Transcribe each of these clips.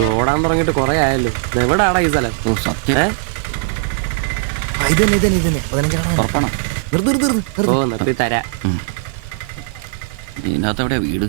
ഓടാൻ തുടങ്ങിട്ട് കൊറേ ആയല്ലോ. എവിടാടാ ഈ സ്ഥലം? ഓ നിർത്തി തരാ. ഇതിനകത്ത് എവിടെയാ വീട്?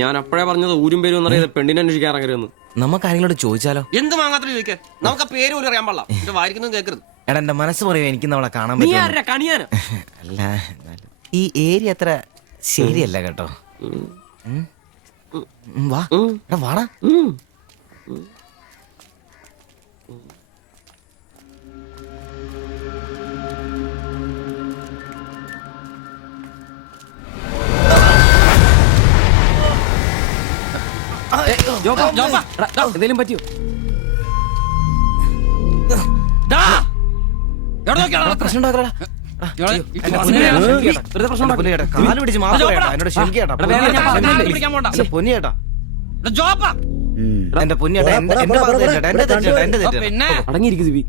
ഞാൻ അപ്പോഴേ പറഞ്ഞത് ഊരും പേരും എന്നറിയാതെ പെണ്ണിനെ അന്വേഷിക്കാൻ ഇറങ്ങരുതെന്ന്. നമുക്ക് ആരെങ്കിലും ചോദിച്ചാലോ? എന്ത് മാങ്ങാത്തിന് ചോദിക്കാൻ? നമുക്ക് ആ പേര് പോലും അറിയാൻ പാടില്ല. എന്റെ വായിക്കുന്നതും കേൾക്കരുത്. എടാ എന്റെ മനസ്സ് പറയും എനിക്ക് അവളെ കാണാൻ നീ പറ്റും. ആരാ കണിയാനോ? അല്ല ഈ ഏരിയ അത്ര ശരിയല്ല കേട്ടോ. വാ എടാ വാടാ. എന്തേലും പറ്റിയോ? പ്രശ്നം ഉണ്ടാക്കടാ. കാല് പിടിച്ച് എന്നോട് ക്ഷമിക്കേട്ടാ പൊന്നിയേട്ടാ. എന്റെ പൊന്നിയേട്ടാ എന്റെ തെറ്റാ. അടങ്ങിയിരിക്കും ദിവി.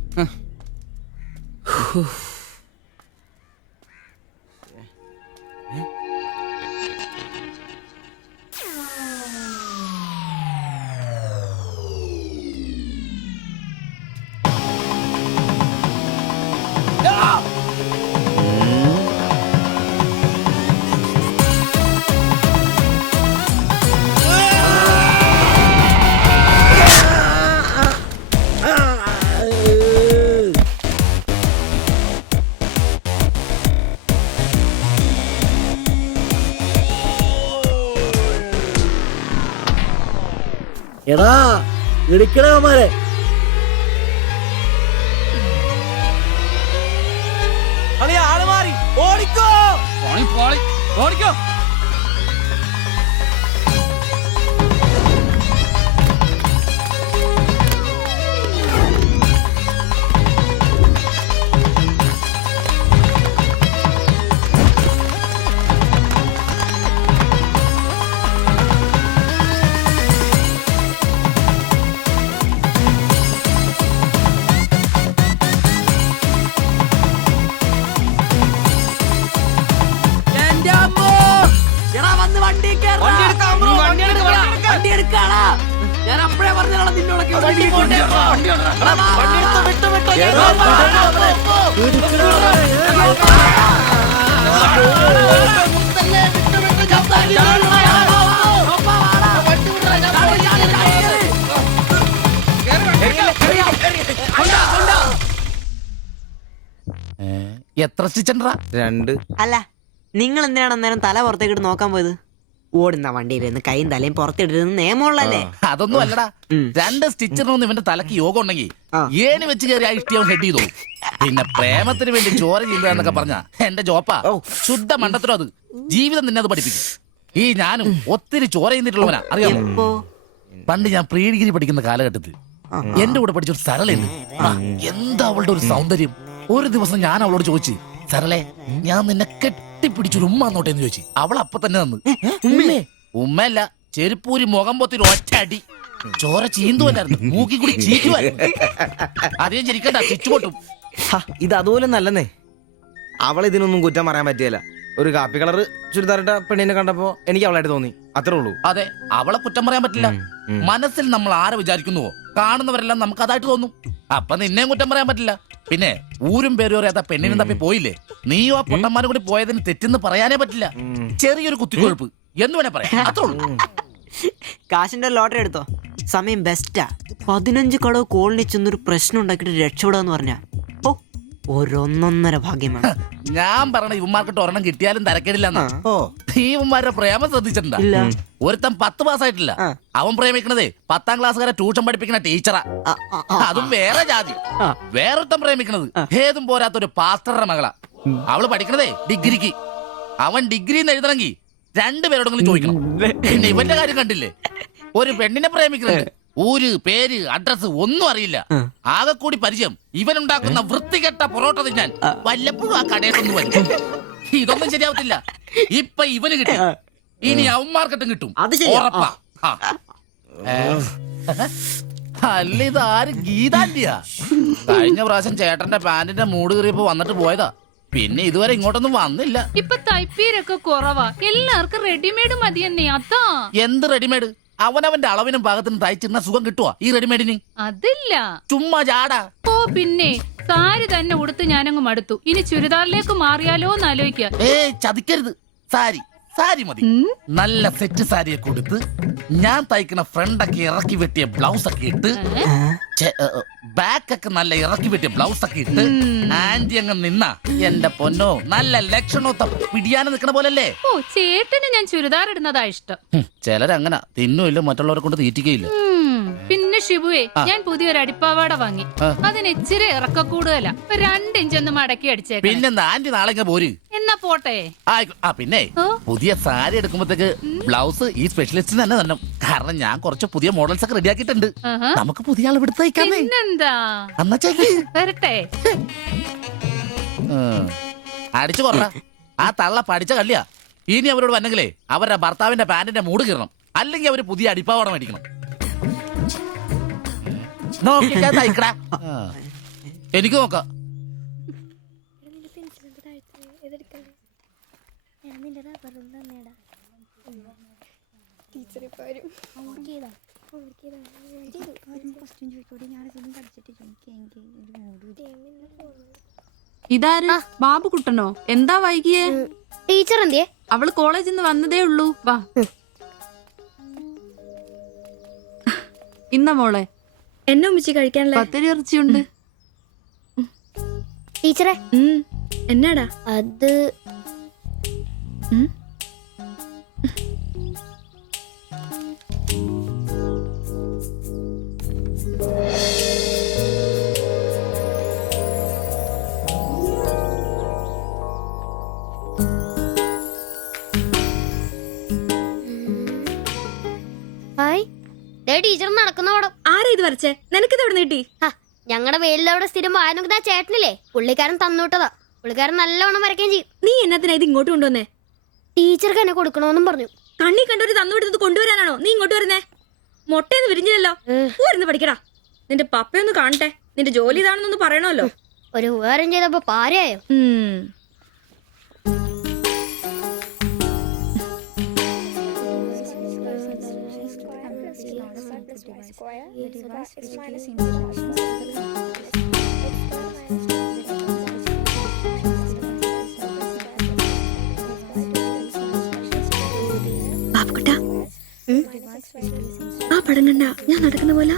എടാ ഇടിക്കണമാരെ ആള് മാറി ഓടിക്കോ. ഓടിക്കോ. ഞാൻ അപ്പഴേ പറഞ്ഞാ നിന്നോടൊക്കെ എത്ര സ്റ്റിച്ചണ്ടാ? 2. അല്ല നിങ്ങൾ എന്തിനാണ് അന്നേരം തല പുറത്തേക്കിട്ട് നോക്കാൻ പോയത്? ഓടുന്ന വണ്ടിയിലിരുന്ന് കൈയും തലയും പുറത്തിടരുന്ന് നിയമമുള്ളല്ലേ? അതൊന്നും അല്ലടാ. 2 സ്റ്റിച്ചറിനൊന്നും ഇവന്റെ തലക്ക് യോഗം ഉണ്ടെങ്കിൽ ഏണി വെച്ച് കയറി ആ ഇഷ്ടിയാവും ഹെഡ് ചെയ്തോ. പിന്നെ പ്രേമത്തിന് വേണ്ടി ചോര ചെയ്യുന്നതൊക്കെ പറഞ്ഞ എന്റെ ജോപ്പാ ശുദ്ധ മണ്ടത്തിലോ. അത് ജീവിതം നിന്നെ അത് പഠിപ്പിക്കും. ഈ ഞാനും ഒത്തിരി ചോര ചെയ്യുന്നിട്ടുള്ളവനാ അറിയാമോ. പണ്ട് ഞാൻ പ്രീ ഡിഗ്രി പഠിക്കുന്ന കാലഘട്ടത്തിൽ എന്റെ കൂടെ പഠിച്ചൊരു സരളയുണ്ട്. എന്താ അവളുടെ ഒരു സൗന്ദര്യം. ഒരു ദിവസം ഞാൻ അവളോട് ചോദിച്ചു, സരളെ ഞാൻ നിന്നെ കെട്ടിപ്പിടിച്ചൊരു ഉമ്മ എന്നോട്ടെന്ന് ചോദിച്ചു. അവൾ അപ്പൊ തന്നെ തന്നു. ഉമ്മയല്ല, ചെരുപ്പൂരി മുഖം പൊത്തിരി ഒറ്റ അടി. ചോര ചീന്തുവല്ലായിരുന്നു, മൂക്കി കൂടി ചീറ്റുമായിരുന്നു. അധികം ചിരിക്കണ്ട, ചുറ്റുപൊട്ടും. ഇത് അതുപോലെ നല്ലെന്നേ. അവളെ ഇതിനൊന്നും കുറ്റം പറയാൻ പറ്റിയല്ല. ഒരു കാപ്പി കളർ ചുരിദാറിട്ട പെണ്ണിനെ കണ്ടപ്പോ എനിക്ക് അവളായിട്ട് തോന്നി, അത്രേ ഉള്ളൂ. അതെ, അവളെ കുറ്റം പറയാൻ പറ്റില്ല. മനസ്സിൽ നമ്മൾ ആരെ വിചാരിക്കുന്നുവോ കാണുന്നവരെല്ലാം നമുക്ക് അതായിട്ട് തോന്നും. അപ്പൊ നിന്നെയും കുറ്റം പറയാൻ പറ്റില്ല. പിന്നെ ഊരും പേരും അറിയാത്ത പെണ്ണിനും തപ്പി പോയില്ലേ, നീയോ ആ പൊട്ടന്മാരും കൂടി പോയതിന് തെറ്റെന്ന് പറയാനേ പറ്റില്ല. ചെറിയൊരു കുത്തിക്കൊഴുപ്പ് എന്ന് വേണേ പറയാം, അത്രേ ഉള്ളൂ. കാശിന്റെ ലോട്ടറി എടുത്തോ, സമയം ബെസ്റ്റാ. 15 കടവ് കോളിനി ചെന്നൊരു പ്രശ്നം ഉണ്ടാക്കിട്ട് രക്ഷപ്പെടാന്ന് പറഞ്ഞ ഒരൊന്നൊന്നര ഭാഗ്യമാണ്. ഞാൻ പറഞ്ഞ ഇവന്മാർക്കിട്ട് ഒരെണ്ണം കിട്ടിയാലും തരക്കേടില്ലെന്നാ. ഇവന്മാരുടെ പ്രേമം ശ്രദ്ധിച്ചിട്ടുണ്ടാ? ഒരുത്തൻ 10 പാസ്സായിട്ടില്ല, അവൻ പ്രേമിക്കണതേ 10ാം ക്ലാസ്സുകാരെ ട്യൂഷൻ പഠിപ്പിക്കുന്ന ടീച്ചറാ. അതും വേറെ ജാതി. വേറൊരുത്തൻ പ്രേമിക്കണത് ഏതും പോരാത്തൊരു പാസ്റ്ററുടെ മകളാ. അവള് പഠിക്കണതേ ഡിഗ്രിക്ക്. അവൻ ഡിഗ്രി എഴുതണമെങ്കിൽ 2 പേരോടെങ്കിലും ചോദിക്കണം. പിന്നെ ഇവന്റെ കാര്യം കണ്ടില്ലേ, ഒരു പെണ്ണിനെ പ്രേമിക്കുന്നുണ്ട്, ഊര് പേര് അഡ്രസ് ഒന്നും അറിയില്ല. ആകെ കൂടി പരിചയം ഇവനുണ്ടാക്കുന്ന വൃത്തികെട്ട പൊറോട്ട തിന്നാൻ വല്ലപ്പോഴും ആ കടയിലൊന്നും വരും. ഇതൊന്നും ശരിയാവത്തില്ല. ഇപ്പൊ ഇവന് കിട്ടി, ഇനി അവന്മാർക്കിട്ടും കിട്ടും. അത് ശരിയാ. ഉറപ്പാ. ആ. അല്ല ഇത് ആര് ഗീതാന്റിയാ? കഴിഞ്ഞ പ്രാവശ്യം ചേട്ടന്റെ പാന്റിന്റെ മൂട് കയറിയപ്പോ വന്നിട്ട് പോയതാ. പിന്നെ ഇതുവരെ ഇങ്ങോട്ടൊന്നും വന്നില്ല. ഇപ്പൊ തയ്പ്പീരൊക്കെ കുറവാ, എല്ലാവർക്കും റെഡിമെയ്ഡ് മതി തന്നെ. അതാ. എന്ത് റെഡിമെയ്ഡ്? അവനവന്റെ അളവിനും പാകത്തിനും തയ്ച്ചിരുന്ന സുഖം കിട്ടുവാ ഈ റെഡിമെയ്ഡിന്? അതില്ല. ചുമ്മാ ചാടാ. ഓ പിന്നെ സാരി തന്നെ ഉടുത്ത് ഞാനങ്ങ് മടുത്തു. ഇനി ചുരിദാറിലേക്ക് മാറിയാലോ എന്ന് ആലോചിക്കുക. ചതിക്കരുത്. സാരി സാരി മതി. നല്ല സെറ്റ് സാരിയെ കൊടുത്ത് ഞാൻ തയ്ക്കണ ഫ്രണ്ടൊക്കെ ഇറക്കി വെട്ടിയ ബ്ലൗസ് ഒക്കെ ഇട്ട്, ബാക്ക് ഒക്കെ നല്ല ഇറക്കി വെട്ടിയ ബ്ലൗസ് ഒക്കെ ഇട്ട് ആന്റി അങ്ങ് നിന്ന എന്റെ പൊന്നോ നല്ല ലക്ഷണോ പിടിയാനെ നിക്കണ പോലല്ലേ. ഓ ചേട്ടന് ഞാൻ ചുരിദാർ ഇടുന്നതാ ഇഷ്ടം. ചിലരങ്ങനെ തിന്നുമില്ല, മറ്റുള്ളവരെ കൊണ്ട് തീറ്റിക്കയില്ല. പിന്നെ ഷിബുവേ, ഞാൻ പുതിയൊരു അടിപ്പാവാട വാങ്ങി. അതിന് ഇച്ചിരി ഇറക്ക കൂടുതലാ. 2 ഇഞ്ച് ഒന്ന് മടക്കി അടിച്ചേക്കാം. പിന്നെന്താ ആന്റി നാളെ പോര്. എന്നാ പോട്ടെ. പിന്നെ പുതിയ സാരി എടുക്കുമ്പോഴത്തേക്ക് ബ്ലൗസ് ഈ സ്പെഷ്യലിസ്റ്റിന് തന്നെ തന്നെ. കാരണം ഞാൻ കുറച്ച് പുതിയ മോഡൽസ് ഒക്കെ റെഡിയാക്കിയിട്ടുണ്ട്. നമുക്ക് പുതിയ ആൾ എടുത്ത് തയ്ക്കാന്നേ. പിന്നെന്താ, എന്നാ ചേച്ചി വരട്ടെ. അടിച്ചു കൊറ. ആ തള്ള പഠിച്ച കള്ളിയാ. ഇനി അവരോട് വന്നെങ്കിലേ അവരുടെ ഭർത്താവിന്റെ പാന്റിന്റെ മൂട് കീറണം, അല്ലെങ്കിൽ അവര് പുതിയ അടിപ്പാവാട മേടിക്കണം. നോക്കിക്കാ തയ്ക്കടാ. എനിക്ക് നോക്കാം. ഇതാര്? ബാബുക്കുട്ടനോ? എന്താ വൈകിയേ? ടീച്ചർ എന്തിയെ? അവള് കോളേജിൽ നിന്ന് വന്നതേ ഉള്ളൂ. വാ. ഇന്ന മോളെ എന്നെ ഉമ്മിച്ച് കഴിക്കാനല്ലേ? പത്തിരി ഇറച്ചിയുണ്ട്. ടീച്ചറെ എന്നാടാ അത്? ടീച്ചർ നടക്കുന്ന പടം. ആരാ ഇത് വരച്ചേ? നിനക്കിത് എവിടെ കിട്ടി? ഞങ്ങളുടെ വെയിലവിടെ സ്ഥിരം വായനോക്കുന്ന ചേട്ടനില്ലേ, പുള്ളിക്കാരൻ തന്നുവിട്ടതാ. പുള്ളിക്കാരൻ നല്ലവണ്ണം വരയ്ക്കുകയും ചെയ്യും. നീ എന്നത്തിനാ ഇത് ഇങ്ങോട്ട് കൊണ്ടുവന്നേ? ടീച്ചർക്ക് എന്നെ കൊടുക്കണമെന്നും പറഞ്ഞു. കണ്ണി കണ്ടൊരു തന്നുവിടുന്നത് കൊണ്ടുവരാനാണോ നീ ഇങ്ങോട്ട് വരുന്നേ? മുട്ടയൊന്നും വിരിഞ്ഞില്ലല്ലോ. പോരുന്ന് പഠിക്കടാ. നിന്റെ പപ്പയൊന്ന് കാണട്ടെ. നിന്റെ ജോലി ഇതാണെന്നൊന്ന് പറയണമല്ലോ. ഒരു ഉപകാരം ചെയ്തപ്പോ പാരയായോ? ബാബുക്കുട്ടാ, ആ പടം കണ്ട ഞാൻ നടക്കുന്ന പോലെ?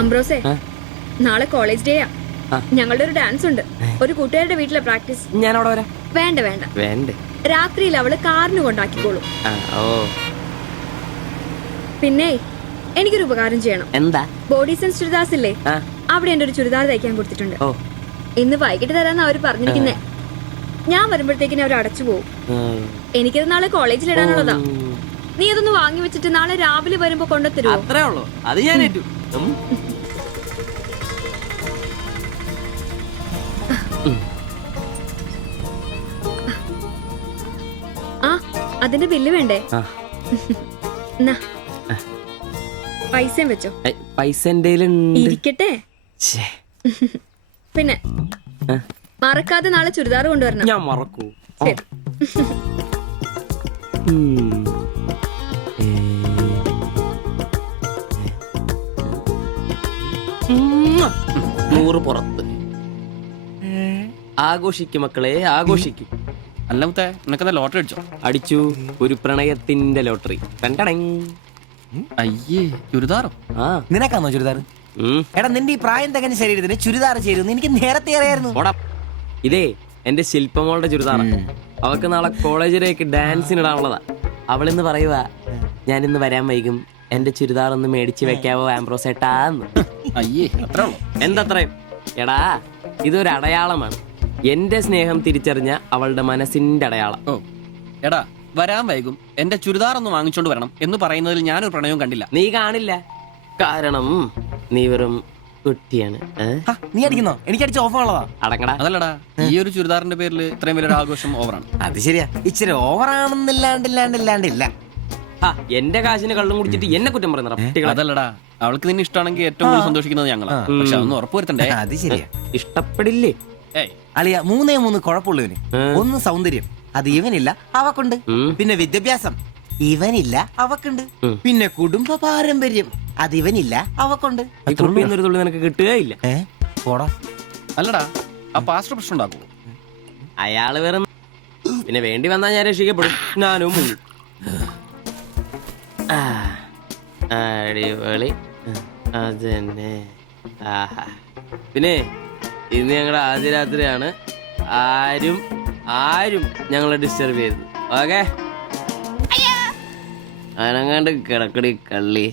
അംബ്രോസേ, നാളെ കോളേജ് ഡേയാ. ഞങ്ങളുടെ ഒരു ഡാൻസ് ഉണ്ട്. ഒരു കൂട്ടുകാരുടെ വീട്ടിലെ പ്രാക്ടീസ്. ഞാൻ അവിടെ വരാം. വേണ്ട വേണ്ട വേണ്ടേ? രാത്രിയിൽ അവള് കാറിന് കൊണ്ടാക്കിക്കോളും. പിന്നെ എനിക്കൊരു ഉപകാരം ചെയ്യണം. എന്താ? ബോഡി സെൻസ് ചുരിദാർസ് ഇല്ലേ, അവിടെ എന്റെ ഒരു ചുരിദാർ തയ്ക്കാൻ കൊടുത്തിട്ടുണ്ട്. ഇന്ന് വൈകിട്ട് തരാന്ന് അവര് പറഞ്ഞിരിക്കുന്നേ. ഞാൻ വരുമ്പോഴത്തേക്കിന് അവർ അടച്ചു പോകും. എനിക്കത് നാളെ കോളേജിൽ ഇടാനുള്ളതാ. നീ അതൊന്ന് വാങ്ങി വെച്ചിട്ട് നാളെ രാവിലെ വരുമ്പോ കൊണ്ടുത്തരുമോ? അത്രേ ഉള്ളൂ. അത് ഞാൻ ഏറ്റു. ആ, അതിന്റെ ബില്ല് വേണ്ടേ? പൈസയും വെച്ചോ. പൈസ ഇരിക്കട്ടെ. പിന്നെ മറക്കാതെ നാളെ ചുരിദാർ കൊണ്ടുവരണം. ഞാൻ മറക്കൂ. ശരി. നൂറ് പുറത്ത്. ആഘോഷിക്കും മക്കളെ, ആഘോഷിക്കും. അല്ല മുത്തേ, നിനക്കെന്താ ലോട്ടറി അടിച്ചോ? അടിച്ചു. ഒരു പ്രണയത്തിന്റെ ലോട്ടറി. അയ്യേ, ചുരിദാറോ? നിനക്കാന്നോ ചുരിദാർ? എടാ നിന്റെ ഈ പ്രായം തികഞ്ഞ ശരീരത്തിന് ചുരിദാർ ചേരുന്നു എനിക്ക് നേരത്തെ അറിയായിരുന്നു. ഇതേ എന്റെ ശില്പമോളുടെ ചുരിദാറാ. അവൾക്ക് നാളെ കോളേജിലേക്ക് ഡാൻസിനിടാനുള്ളതാ. അവളിന്ന് പറയുവാ, ഞാനിന്ന് വരാൻ വൈകും, എന്റെ ചുരിദാർ ഒന്ന് മേടിച്ച് വെക്കാവോ ആംബ്രോസേട്ടാന്ന്. അയ്യേ, അത്രേ ഉള്ളൂ. എന്തത്രയും? എടാ ഇതൊരു അടയാളമാണ്. എന്റെ സ്നേഹം തിരിച്ചറിഞ്ഞ അവളുടെ മനസ്സിന്റെ അടയാളം. ഓ എടാ, വരാൻ വൈകും, എന്റെ ചുരിദാർ ഒന്ന് വാങ്ങിച്ചോണ്ട് വരണം എന്ന് പറയുന്നതിൽ ഞാനൊരു പ്രണയവും കണ്ടില്ല. നീ കാണില്ല. കാരണം നീ വെറും കുട്ടിയാണ് നീ അടിക്കുന്നോ? എനിക്ക് അടിച്ച ഓഫ് ഉള്ളതാ. അടങ്ങടാ. അതല്ലടാ ഈ ഒരു ചുരിദാറിന്റെ പേരിൽ ഇത്രയും വലിയൊരു ആഘോഷം ഓവറാണ്. അത് ശരിയാ, ഇച്ചിരി ഓവറാണെന്നില്ലാണ്ടില്ല. എന്റെ കാശിന് കള്ളും കുടിച്ചിട്ട് എന്നെ കുറ്റം പറയുന്ന അതല്ലടാ അവൾക്ക് നിന്നെ ഇഷ്ടമാണെങ്കിൽ ഏറ്റവും കൂടുതൽ സന്തോഷിക്കുന്നത് ഞങ്ങളാ. പക്ഷെ അതൊന്നും ഉറപ്പുവരുത്തണ്ടേ. അത് ശരിയാ. ഇഷ്ടപ്പെടില്ലേ? ഏയ് അളിയ 3 കുഴപ്പമുള്ളവന്. ഒന്ന് സൗന്ദര്യം, അത് ഇവനില്ല അവക്കുണ്ട്. പിന്നെ വിദ്യാഭ്യാസം, ഇവനില്ല അവക്കുണ്ട്. പിന്നെ കുടുംബ പാരമ്പര്യം, അത് ഇവനില്ല അവക്കുണ്ട്. ഈ കുപ്പിന്നൊരു തുള്ളി നിനക്ക് കിട്ടുകയില്ല. പോടാ. അല്ലടാ ആ പാസ്റ്റർ പ്രശ്നം ഉണ്ടാക്കുമോ? അയാള് വേറെ പിന്നെ വേണ്ടി വന്നാൽ ഞാൻ രക്ഷിക്കപ്പെടും. ഞാനും മുങ്ങും. അടിപൊളി. അതന്നെ. ആഹാ. പിന്നെ ഇന്ന് ഞങ്ങളുടെ ആദ്യ രാത്രിയാണ്. ആരും ഞങ്ങളെ ഡിസ്റ്റർബ് ചെയ്തു. ഓക്കെ, അനങ്ങാണ്ട് കിടക്കടി കള്ളി.